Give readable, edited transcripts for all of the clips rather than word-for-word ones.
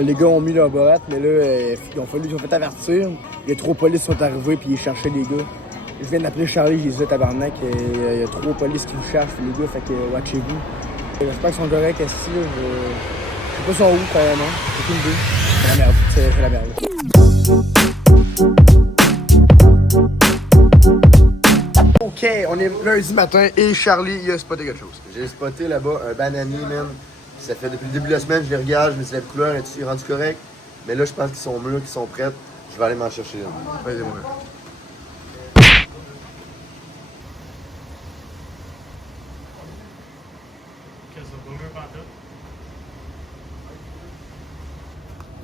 Les gars ont mis leur boîte, mais là, ils ont fait avertir. Il y a 3 polices qui sont arrivés puis ils cherchaient les gars. Je viens d'appeler Charlie, j'ai dit tabarnak, il y a 3 polices qui nous cherchent, les gars, fait que watchez-vous. J'espère qu'ils sont corrects, est-ce que je sais pas son où, carrément. J'ai aucune idée. C'est la merde, c'est la merde. Ok, on est lundi matin et Charlie, il a spoté quelque chose. J'ai spoté là-bas un bananier, man. Ça fait depuis le début de la semaine, je les regarde, je me dis la couleur est rendue correcte. Mais là, je pense qu'ils sont mûrs, qu'ils sont prêts. Je vais aller m'en chercher un. Vas-y, mon gars.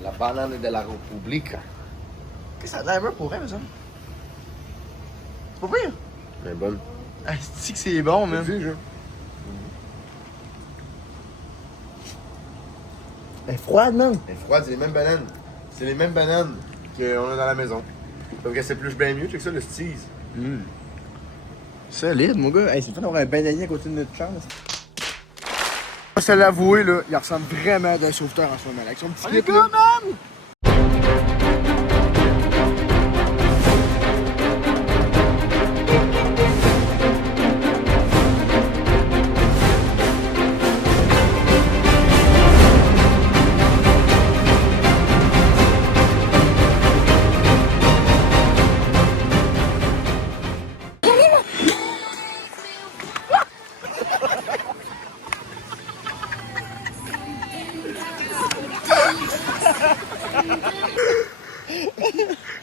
La banane de la Repubblica. Ça a l'air un peu pour elle, ça. C'est pas pire. Elle est bonne. Ah, c'est que c'est bon, man. Elle est froide, man. Elle est froide, c'est les mêmes bananes. C'est les mêmes bananes qu'on a dans la maison. Sauf qu'elle s'épluche bien mieux, tu sais que ça, le steeze. Solide, mon gars. Hey, c'est le fun d'avoir un bananier à côté de notre chambre. Je vais te l'avouer, là, il ressemble vraiment à un sauveteur en ce moment. Avec son petit clip, là.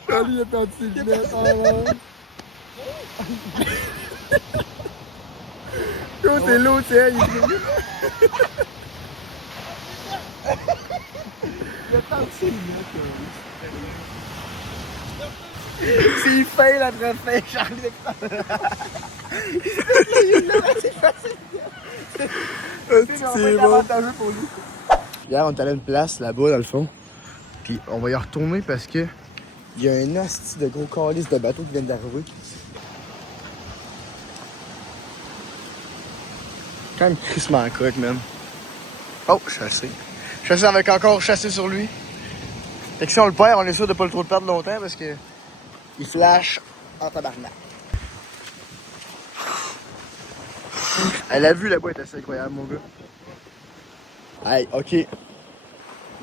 Charlie a perdu ses lunettes. Oh non. Yo, c'est l'eau, tu sais. Il a perdu ses lunettes. C'est fin la trophée, Charlie. C'est bon. Hier, on est allé à une place là-bas, dans le fond. Puis on va y retourner parce que il y a un asti de gros calice de bateaux qui viennent d'arriver. Quand même crissement coque, man. Oh, chassé. Chassé avec encore chassé sur lui. Fait que si on le perd, on est sûr de pas le trop le perdre longtemps parce que il flash en tabarnak. Elle a vu la boîte assez incroyable, mon gars. Hey, ok.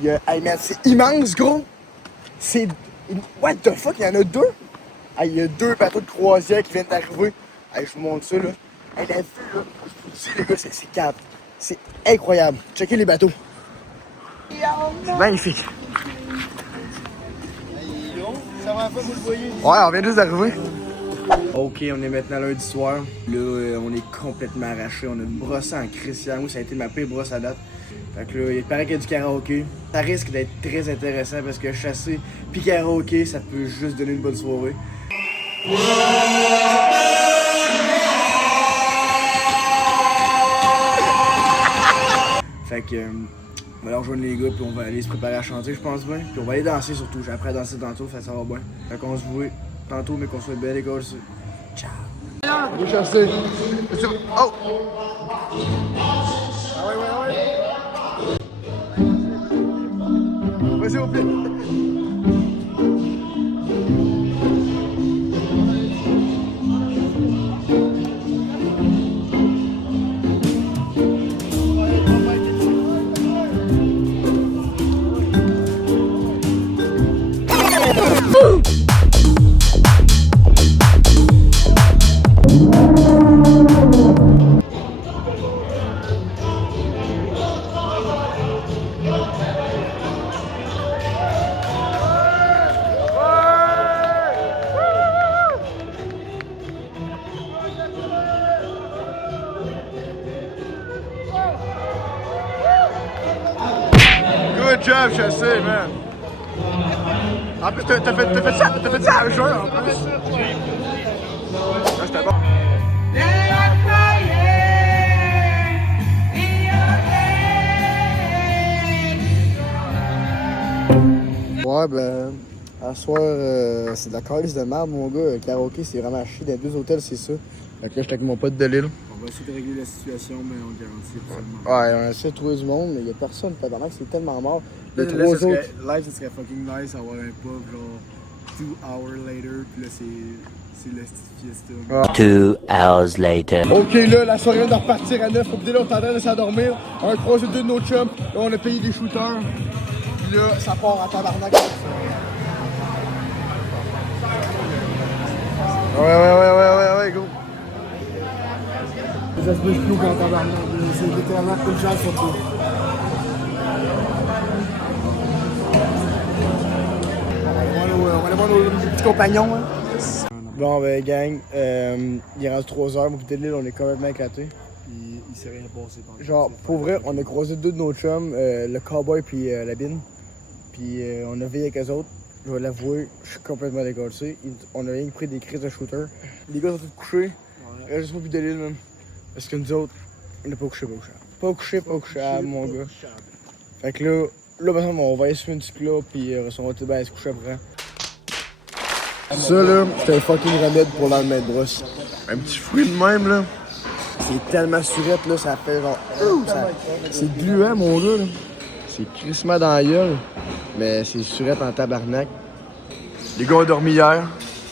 Il y a... Hey, man, c'est immense, gros. C'est... What the fuck, il y en a 2? Hey, il y a 2 bateaux de croisière qui viennent d'arriver. Hey, je vous montre ça, là. Hey, la vue, là, je vous dis, les gars, c'est cap. C'est incroyable. Checkez les bateaux. C'est magnifique. Ça va pas, vous le voyez? Ouais, on vient juste d'arriver. Ok, on est maintenant lundi soir. Là, on est complètement arraché. On a une brosse en Christian. Moi, ça a été ma pire brosse à date. Fait que là, il paraît qu'il y a du karaoké. Ça risque d'être très intéressant parce que chasser puis karaoké, ça peut juste donner une bonne soirée. Fait que on va aller rejoindre les gars puis on va aller se préparer à chanter, je pense bien. Puis on va aller danser surtout. J'ai appris à danser tantôt, fait que ça va bien. Fait qu'on se voit tantôt, mais qu'on soit belle et gars. Ciao! On va chasser. Oh! Ah ouais. Vas-y, au pire. Good job, chassé, man. En plus, t'as fait ça à un jeu, en plus. Ah, c'était bon. Ouais, ben, à soir, c'est de la calice de merde, mon gars. Le karaoké, c'est vraiment chier. Dans les 2 hôtels, c'est ça. Fait que là, j'étais avec mon pote de Lille. On va essayer de régler la situation, mais on garantit absolument. Ouais, on essaie de trouver du monde, mais il y a personne. Pendant que c'est tellement mort. Les Là, trois ça serait- autres. Live, ça serait fucking nice avoir un pub genre 2 hours later, puis là c'est le fiesta. 2 hours later. Ok, là, la soirée vient de repartir à 9. Au bout de là, on est en train de s'endormir. On a croisé deux de nos chums. Là, on a payé des shooters. Puis là, ça part en tabarnak. Ouais, go. Ça se bouge plus qu'en tabarnak. C'est littéralement une chance sur tout. On va aller voir nos petits compagnons. Hein. Bon, ben, gang, il est rendu 3h. Au bout de l'île, on est complètement éclatés. Il s'est rien passé pendant Genre, pour vrai, on a croisé deux de nos chums, le cowboy puis la bine. Puis on a veillé avec eux autres. Je vais l'avouer, je suis complètement décollé. On a rien que pris des crises de shooter. Les gars sont tous couchés. Il reste pas plus de l'île, même. Parce que nous autres, on n'est pas couchés. Pas couchés, mon gars. Fait que là, par exemple, on va aller sur une petite là, puis on va tout se coucher après. Ça, là, c'est un fucking remède pour l'endemain de brosse. Un petit fruit de même, là. C'est tellement surette, là, ça fait genre... C'est gluant, mon gars, là. C'est crissement dans la gueule. Mais c'est surette en tabarnak. Les gars ont dormi hier.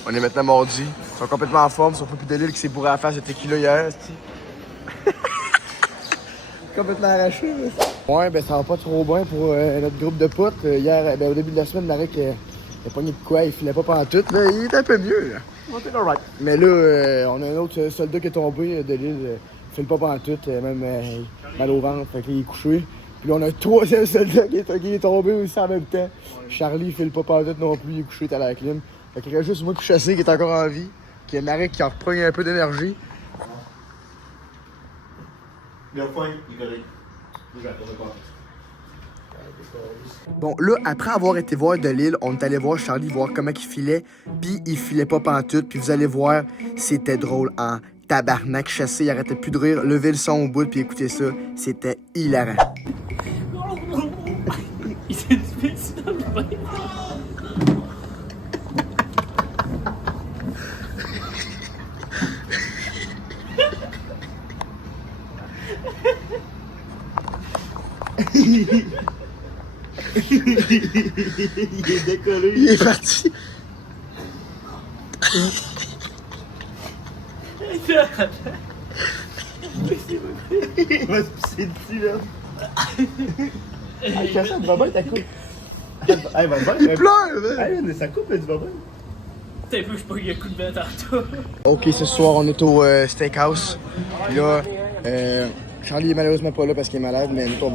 On est maintenant mardi. Ils sont complètement en forme. Ils sont pas plus de l'île qui s'est bourré à la face de tequila hier, complètement arraché, là. Ouais, ben ça va pas trop bien pour notre groupe de potes. Hier, ben, au début de la semaine, Marek il a pogné de quoi, il filait pas pantoute. Là, il était un peu mieux, là. Mais là, on a un autre soldat qui est tombé de l'île. Il file pas pantoute, même mal au ventre. Fait qu'il est couché. Puis là, on a un troisième soldat qui est tombé aussi en même temps. Charlie, il file pas pantoute non plus, il est couché, t'as la clim. Fait qu'il reste juste moi qui suis chassé, qui est encore en vie. Qui est Marek qui a repris un peu d'énergie. Bon, là, après avoir été voir de l'île, on est allé voir Charlie, voir comment il filait. Puis il filait pas pantoute. Puis vous allez voir, c'était drôle en tabarnak. Chassé, il arrêtait plus de rire. Levez le son au bout, puis écoutez ça. C'était hilarant. Il s'est tué sur le bain. Il est décollé. Il est parti. Il va se pisser dessus, là. Ah, Cassette, va bien, ta coupe. Elle va bien. Il pleure, là. Mais ça coupe, elle va bien. T'as vu, je pas eu un coup de bête tantôt. Ok, ce soir, on est au steakhouse. Puis là, Charlie est malheureusement pas là parce qu'il est malade, mais nous, on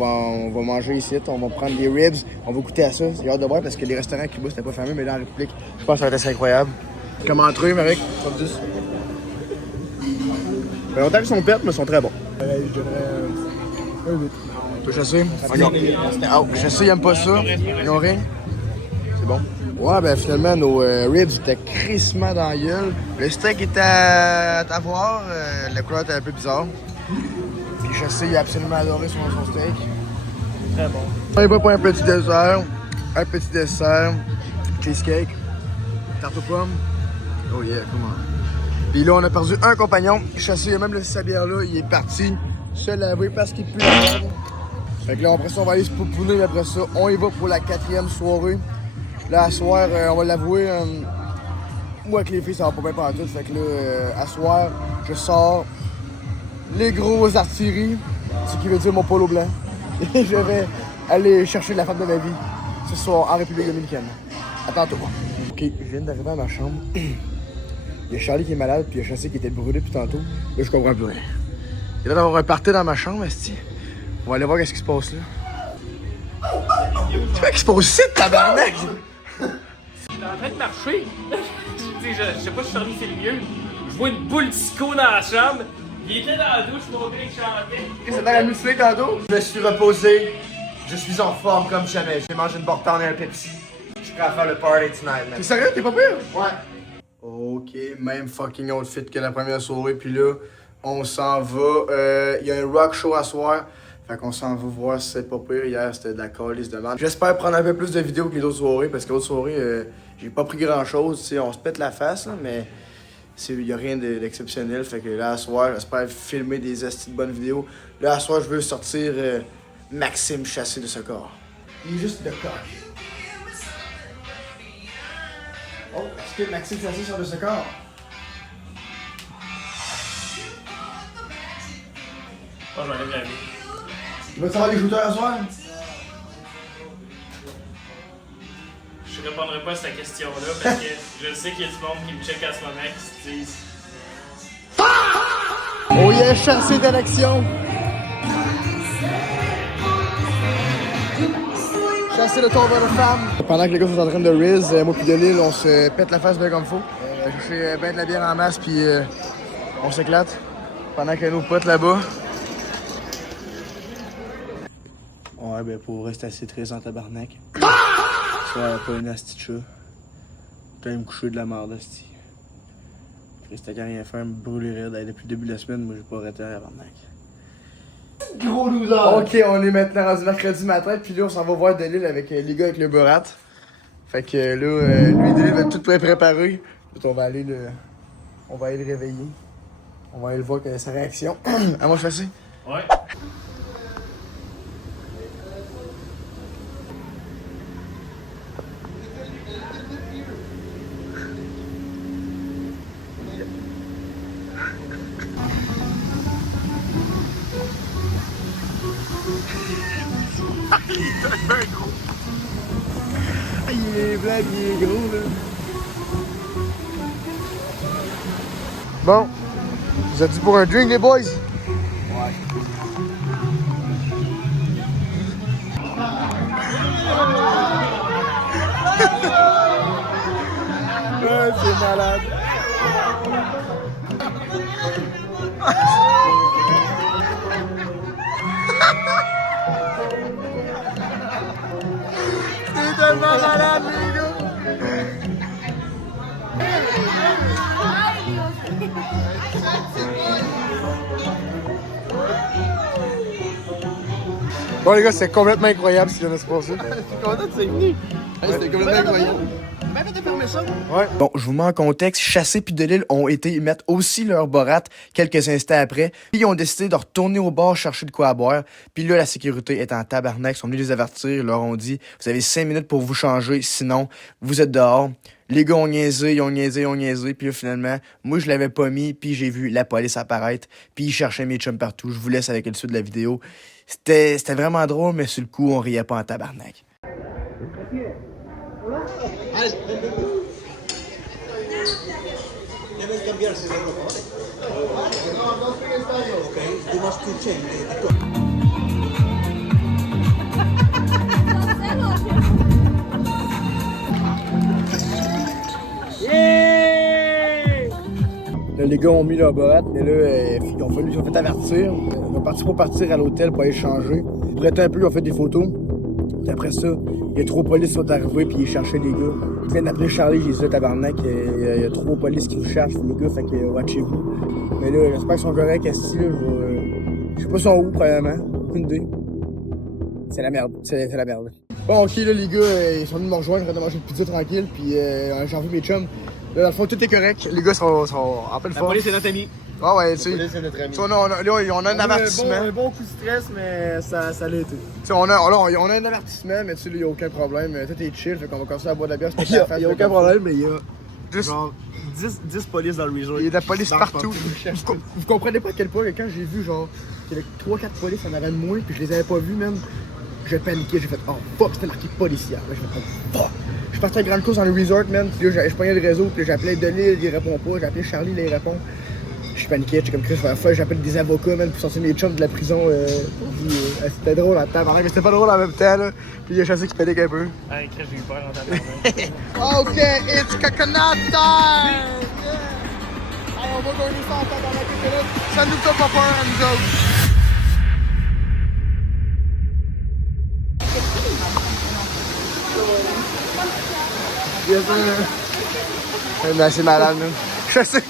va manger ici. On va prendre des ribs. On va goûter à ça. J'ai hâte de voir parce que les restaurants à Cuba, c'était pas fameux, mais dans la République, je pense que ça va être assez incroyable. Comment entrée, Marek? Top 10. Ben, longtemps qu'ils sont pertes, mais ils sont très bons. Je dirais un 8. Toi, Chassé? Chassé, il aime pas ça. Ils ont rien. C'est bon. Ouais, ben finalement, nos ribs étaient crissement dans la gueule. Le steak était à voir. La couleur était un peu bizarre. Puis Chassé, il a absolument adoré son steak. Très bon. On y va pour un petit dessert. Cheesecake. Tarte aux pommes. Oh yeah, comment? Puis là, on a perdu un compagnon. Chassé, il a même laissé sa bière là. Il est parti se laver parce qu'il pue la merde. Fait que là, après ça, on va aller se pouponner. Après ça, on y va pour la 4e soirée. Là, à soir, on va l'avouer, moi avec les filles, ça va pas bien partout. Fait que là, à soir, je sors les grosses artilleries, ce qui veut dire mon polo blanc. Et je vais aller chercher la femme de ma vie ce soir en République dominicaine. À tantôt. Ok, je viens d'arriver à ma chambre. Il y a Charlie qui est malade, puis il y a Chassé qui était brûlé depuis tantôt. Là, je comprends plus rien. Il y a d'avoir un party dans ma chambre, esti. On va aller voir qu'est-ce qui se passe là. C'est quoi qui se passe ici, tabarnak? J'étais en train de marcher. Je sais pas si Charlie c'est le mieux. Je vois une boule disco dans la chambre. Il était dans la douche, mon gars, il chantait. Ça t'a musclé tantôt? Je me suis reposé. Je suis en forme comme jamais. J'ai mangé une Bortone et un Pepsi. Je suis prêt à faire le party tonight, man. T'es sérieux? T'es pas pire? Ouais. Ok, même fucking outfit que la première soirée. Puis là, on s'en va. Il y a un rock show à soir. Fait qu'on s'en va voir si c'est pas pire. Hier, c'était de la calice de merde. J'espère prendre un peu plus de vidéos que les autres soirées. Parce que l'autre soirée, j'ai pas pris grand chose. Tu sais, on se pète la face, là, mais Il n'y a rien d'exceptionnel. Fait que là, à soir, j'espère filmer des astis de bonnes vidéos. Là, à soir, je veux sortir Maxime chassé de ce corps. Il est juste de coq. Oh, est-ce que Maxime chassé sort de ce corps? Oh, je vais aller regarder. Tu vas savoir les shooters à soir? Je répondrai pas à cette question-là parce que je sais qu'il y a du monde qui me check à ce moment qui se disent. Oh yeah, chassé d'élection! Chassé de tomber de femme! Pendant que les gars sont en train de Riz, moi pis Delille, on se pète la face bien comme faut. Je fais ben de la bière en masse puis on s'éclate. Pendant que nos potes là-bas. Ouais, ben pour rester assez triste en tabarnak. Soit pas une asti de chat. Peut-être me coucher de la merde, asti. C'était qu'à rien faire, me brûler raide. Depuis le début de la semaine, moi j'ai pas arrêté à tabarnak. Gros loser! Ok, on est maintenant rendu mercredi matin, puis là on s'en va voir Delille avec les gars avec le Borat. Fait que là, lui Delille va être tout préparé. On va aller le réveiller. On va aller le voir quelle est sa réaction. À moi je fais ça? Ouais. Il est blanc, il est gros là. Bon, vous êtes dit pour un drink les boys? Ouais. Ouais, c'est malade. C'est tellement malade, les gars. Bon les gars, c'est complètement incroyable ce qui vient de se passer. Je suis content que tu es venu. C'était complètement incroyable. Ouais. Bon, je vous mets en contexte. Chassé puis Delille ont été mettre aussi leur Borat quelques instants après. Puis ils ont décidé de retourner au bar chercher de quoi à boire. Puis là, la sécurité est en tabarnak. Ils sont venus les avertir. Ils leur ont dit, vous avez 5 minutes pour vous changer. Sinon, vous êtes dehors. Les gars ont niaisé, ils ont niaisé. Puis là, finalement, moi, je l'avais pas mis. Puis j'ai vu la police apparaître. Puis ils cherchaient mes chums partout. Je vous laisse avec le suite de la vidéo. C'était vraiment drôle, mais sur le coup, on riait pas en tabarnak. Là, les gars ont mis leur boîte, mais là, ils ont fait avertir. Ils ont parti pour partir à l'hôtel pour aller changer. Ils prêtaient un peu, ils ont fait des photos. Puis après ça, il y a 3 polices qui sont arrivés puis ils cherchaient les gars. Ils viennent d'appeler Charlie, j'ai dit tabarnak, il y a 3 polices qui vous cherchent, les gars, fait que watchez-vous. Mais là, j'espère qu'ils sont corrects, esti, là, je sais pas sont où, probablement. Aucune idée. C'est la merde, c'est la merde. Bon, ok, là, les gars, ils sont venus me rejoindre, ils ont manger une pizza tranquille, puis j'ai envie mes chums. Là, dans le fond, tout est correct. Les gars sont en pleine forme. La police est notre ami. Ah ouais, tu sais. Police, c'est notre ami. On a un avertissement. Un bon coup de stress, mais ça l'a été. T'sais, on a un avertissement, mais tu sais, il n'y a aucun problème. Tout est chill, fait qu'on va commencer à boire de la bière. Il y a aucun problème, mais il y a Juste- genre 10 polices dans le resort. Il y a de la police Dans le partout. partout. Vous comprenez pas à quel point, quand j'ai vu, genre, qu'il y avait 3-4 polices en avant de moi, puis je les avais pas vus, même, j'ai paniqué, j'ai fait, oh fuck, c'était marqué policière. J'ai fait, oh fuck. Je suis parti à grande course dans le resort, man, puis là, je pognais le réseau, puis j'appelais Delille, il répond pas, j'ai appelé Charlie, là, il répond. Je paniquais, j'étais comme Chris, je vais faire, j'appelle des avocats, man, pour sortir mes chums de la prison. C'était drôle en temps, mais c'était pas drôle en même temps, là. Puis il y a Chassé qui panique un peu. Hey, Chris, j'ai eu peur en t'entendant. Ok, it's coconut time! Yeah. Allez, on va gagner ça en temps dans la tête, ça nous fait pas peur à nous autres. Yes, sir. Ben, c'est malade, man. Je sais.